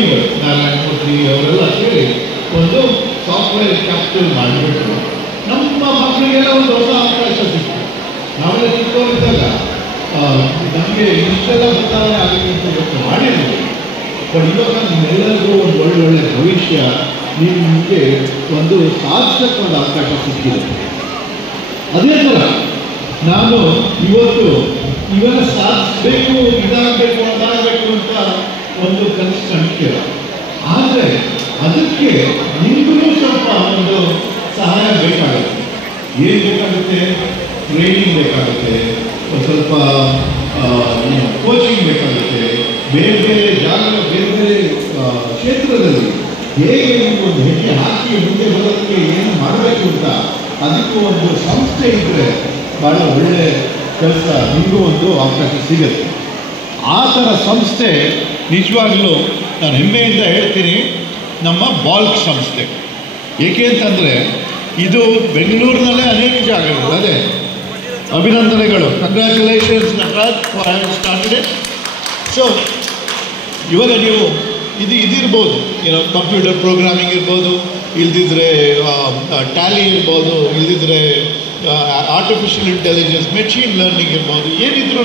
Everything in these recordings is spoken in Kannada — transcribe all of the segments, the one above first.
ಮುನಿಗಳು ನಾರಾಯಣ ಮೂರ್ತಿ ಅವರೆಲ್ಲ ಸೇರಿ ಒಂದು ಸಾಫ್ಟ್ವೇರ್ ಕ್ಯಾಪಿಟಲ್ ಮಾಡಿಬಿಟ್ಟು ನಮ್ಮ ಮಕ್ಕಳಿಗೆಲ್ಲ ಒಂದು ಹೊಸ ಅವಕಾಶ ಸಿಕ್ತು. ನಾವೆಲ್ಲ ಚಿಕ್ಕವರಿದ್ದಾಗ ನಮಗೆ ಇಷ್ಟೆಲ್ಲ ಬದಲಾವಣೆ ಆಗುತ್ತೆ ಅಂತ ಗೊತ್ತು ಮಾಡಿರ್ಬೋದು. ಬಟ್ ಇವಾಗ ನಿಮ್ಮೆಲ್ಲರಿಗೂ ಒಂದು ಒಳ್ಳೊಳ್ಳೆ ಭವಿಷ್ಯ, ನಿಮಗೆ ಒಂದು ಸಾಧಿಸೋಕ್ಕೊಂದು ಅವಕಾಶ ಸಿಕ್ಕಿದೆ. ಅದೇ ಥರ ನಾನು ಇವತ್ತು ಇವೆಲ್ಲ ಸಾಧಿಸಬೇಕು, ಇದಾಗಬೇಕು, ಅದಾಗಬೇಕು ಅಂತ ಒಂದು ಕನಸು ಕಾಣ್ತೀರ. ಆದರೆ ಅದಕ್ಕೆ ನಿಮಗೂ ಸ್ವಲ್ಪ ಒಂದು ಸಹಾಯ ಬೇಕಾಗುತ್ತೆ. ಏನು ಬೇಕಾಗುತ್ತೆ? ಟ್ರೈನಿಂಗ್ ಬೇಕಾಗುತ್ತೆ, ಒಂದು ಸ್ವಲ್ಪ ಕೋಚಿಂಗ್ ಬೇಕಾಗುತ್ತೆ. ಬೇರೆ ಬೇರೆ ಜಾಗ, ಬೇರೆ ಬೇರೆ ಕ್ಷೇತ್ರದಲ್ಲಿ ಹೇಗೆ ಒಂದು ಹೆಜ್ಜೆ ಹಾಕಿ ಮುಂದೆ ಬರೋದಕ್ಕೆ ಏನು ಮಾಡಬೇಕು ಅಂತ ಅದಕ್ಕೂ ಒಂದು ಸಂಸ್ಥೆ ಇದ್ದರೆ ಭಾಳ ಒಳ್ಳೆಯ ಕೆಲಸ, ನಿಮಗೂ ಒಂದು ಅವಕಾಶ ಸಿಗುತ್ತೆ. ಆ ಥರ ಸಂಸ್ಥೆ ನಿಜವಾಗಲೂ ನಾನು ಹೆಮ್ಮೆಯಿಂದ ಹೇಳ್ತೀನಿ, ನಮ್ಮ ಬಾಲ್ಕ್ ಸಂಸ್ಥೆ. ಏಕೆ ಅಂತಂದರೆ ಇದು ಬೆಂಗಳೂರಿನಲ್ಲೇ ಅನೇಕ ಜಾಗಗಳು. ಅದೇ ಅಭಿನಂದನೆಗಳು, congratulations Nataraj for having started it. So ಇವಾಗ ನೀವು ಇದಿರ್ಬೋದು, ಏನೋ ಕಂಪ್ಯೂಟರ್ ಪ್ರೋಗ್ರಾಮಿಂಗ್ ಇರ್ಬೋದು, ಇಲ್ದಿದ್ರೆ ಟ್ಯಾಲಿ ಇರ್ಬೋದು, ಇಲ್ದಿದ್ರೆ ಆರ್ಟಿಫಿಷಿಯಲ್ ಇಂಟೆಲಿಜೆನ್ಸ್, ಮೆಷಿನ್ ಲರ್ನಿಂಗ್ ಇರ್ಬೋದು. ಏನಿದ್ರು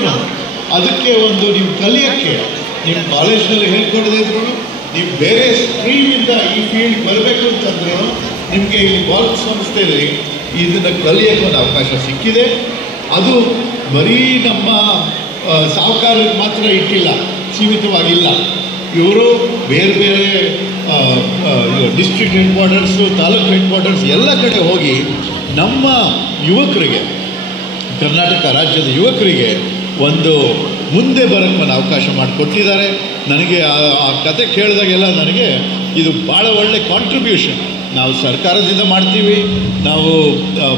ಅದಕ್ಕೆ ಒಂದು ನೀವು ಕಲಿಯೋಕ್ಕೆ ನಿಮ್ಮ ಕಾಲೇಜ್ನಲ್ಲಿ ಹೇಳ್ಕೊಡದೇ ಇದ್ರು, ನೀವು ಬೇರೆ ಸ್ಟ್ರೀಮಿಂದ ಈ ಫೀಲ್ಡ್ ಬರಬೇಕು ಅಂತಂದ್ರೂ ನಿಮಗೆ ಈ ಬಾಲ್ಕ್ ಸಂಸ್ಥೆಯಲ್ಲಿ ಇದನ್ನು ಕಲಿಯೋಕ್ಕೆ ಒಂದು ಅವಕಾಶ ಸಿಕ್ಕಿದೆ. ಅದು ಬರೀ ನಮ್ಮ ಸಾಹುಕಾರರಿಗೆ ಮಾತ್ರ ಇಟ್ಟಿಲ್ಲ, ಸೀಮಿತವಾಗಿಲ್ಲ. ಇವರು ಬೇರೆ ಬೇರೆ district head quarters, taluk head quarters ಎಲ್ಲ ಕಡೆ ಹೋಗಿ ನಮ್ಮ ಯುವಕರಿಗೆ, ಕರ್ನಾಟಕ ರಾಜ್ಯದ ಯುವಕರಿಗೆ ಒಂದು ಮುಂದೆ ಬರೋಕ್ಕೆ ಒಂದು ಅವಕಾಶ ಮಾಡಿಕೊಟ್ಟಿದ್ದಾರೆ. ನನಗೆ ಆ ಕತೆ ಕೇಳಿದಾಗೆಲ್ಲ ನನಗೆ ಇದು ಭಾಳ ಒಳ್ಳೆ ಕಾಂಟ್ರಿಬ್ಯೂಷನ್. ನಾವು ಸರ್ಕಾರದಿಂದ ಮಾಡ್ತೀವಿ, ನಾವು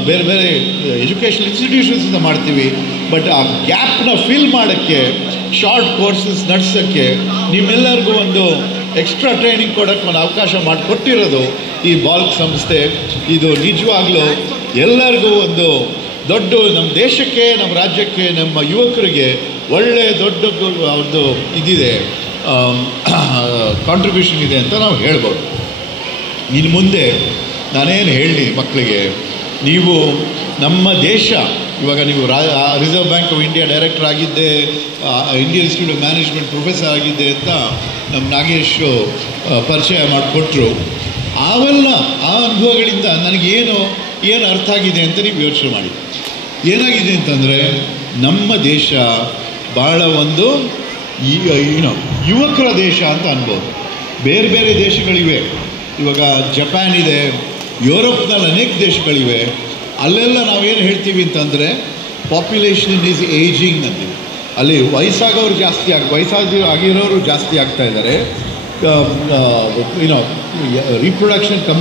ಬೇರೆ ಬೇರೆ ಎಜುಕೇಷನ್ ಇನ್ಸ್ಟಿಟ್ಯೂಷನ್ಸಿಂದ ಮಾಡ್ತೀವಿ. ಬಟ್ ಆ ಗ್ಯಾಪ್ನ ಫಿಲ್ ಮಾಡೋಕ್ಕೆ, ಶಾರ್ಟ್ ಕೋರ್ಸಸ್ ನಡೆಸೋಕ್ಕೆ ನಿಮ್ಮೆಲ್ಲರಿಗೂ ಒಂದು ಎಕ್ಸ್ಟ್ರಾ ಟ್ರೈನಿಂಗ್ ಕೊಡೋಕ್ಕೆ ಒಂದು ಅವಕಾಶ ಮಾಡಿಕೊಟ್ಟಿರೋದು ಈ ಬಾಲ್ಕ್ ಸಂಸ್ಥೆ. ಇದು ನಿಜವಾಗ್ಲೂ ಎಲ್ಲರಿಗೂ ಒಂದು ದೊಡ್ಡ, ನಮ್ಮ ದೇಶಕ್ಕೆ, ನಮ್ಮ ರಾಜ್ಯಕ್ಕೆ, ನಮ್ಮ ಯುವಕರಿಗೆ ಒಳ್ಳೆಯ ದೊಡ್ಡ ಅವ್ರದ್ದು ಇದಿದೆ, ಕಾಂಟ್ರಿಬ್ಯೂಷನ್ ಇದೆ ಅಂತ ನಾವು ಹೇಳ್ಬೋದು. ಇನ್ನು ಮುಂದೆ ನಾನೇನು ಹೇಳಿ ಮಕ್ಕಳಿಗೆ, ನೀವು ನಮ್ಮ ದೇಶ, ಇವಾಗ ನೀವು Reserve Bank of India director ಆಗಿದ್ದೆ, Indian Institute of Management professor ಆಗಿದ್ದೆ ಅಂತ ನಮ್ಮ ನಾಗೇಶ್ ಪರಿಚಯ ಮಾಡಿಕೊಟ್ರು. ಅವೆಲ್ಲ ಆ ಅನುಭವಗಳಿಂದ ನನಗೇನು ಅರ್ಥ ಆಗಿದೆ ಅಂತ ನೀವು ಯೋಚನೆ ಮಾಡಿ. ಏನಾಗಿದೆ ಅಂತಂದರೆ ನಮ್ಮ ದೇಶ ಭಾಳ ಒಂದು ಯುವಕರ ದೇಶ ಅಂತ ಅನ್ಬೋದು. ಬೇರೆ ಬೇರೆ ದೇಶಗಳಿವೆ, ಇವಾಗ ಜಪಾನ್ ಇದೆ, ಯುರೋಪ್ನಲ್ಲಿ ಅನೇಕ ದೇಶಗಳಿವೆ. ಅಲ್ಲೆಲ್ಲ ನಾವೇನು ಹೇಳ್ತೀವಿ ಅಂತಂದರೆ ಪಾಪ್ಯುಲೇಷನ್ ಈಸ್ ಏಜಿಂಗ್ ಅಂತೀವಿ. ಅಲ್ಲಿ ವಯಸ್ಸಾಗೋರು ಜಾಸ್ತಿ ಆಗಿರೋರು ಜಾಸ್ತಿ ಆಗ್ತಾ ಇದ್ದಾರೆ. ರಿಪ್ರೊಡಕ್ಷನ್ ಕಮ್ಮಿ